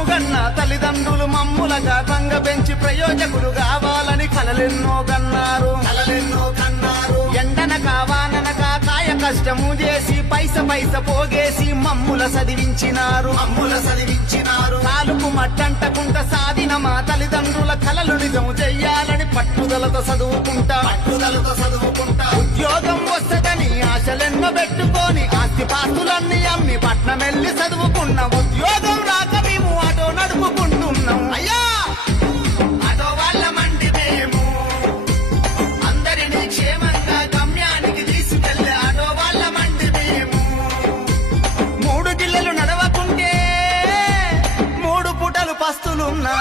మమ్ముగన్న తల్లిదండ్రులు మమ్ములగా తంగ పెంచి ప్రయోజకులు కావాలని కలలెన్నో కన్నారు. ఎండనక వాననక కాయ కష్టము చేసి పైస పోగేసి మమ్ముల చదివించినారు. కాలుకు మట్టంటకుంట సాధిన మా తల్లిదండ్రుల కలలు నిజము చెయ్యాలని పట్టుదలతో చదువుకుంటా. ఉద్యోగం వస్తదని ఆశలెన్నో పెట్టుకొని ఆస్తి పాస్తులన్నీ అమ్మి పట్నమెల్లి చదువుకున్న ఉద్యోగం రాక మేము ఆటో నడుపుకుంటున్నాం. అయ్యా ఆటో వాళ్ళ మండి మేము అందరినీ క్షేమంగా గమ్యానికి తీసుకెళ్లే ఆటో వాళ్ళ మండి మేము. 3 గిల్లెలు నడవకుంటే 3 పూటలు పస్తులున్నా.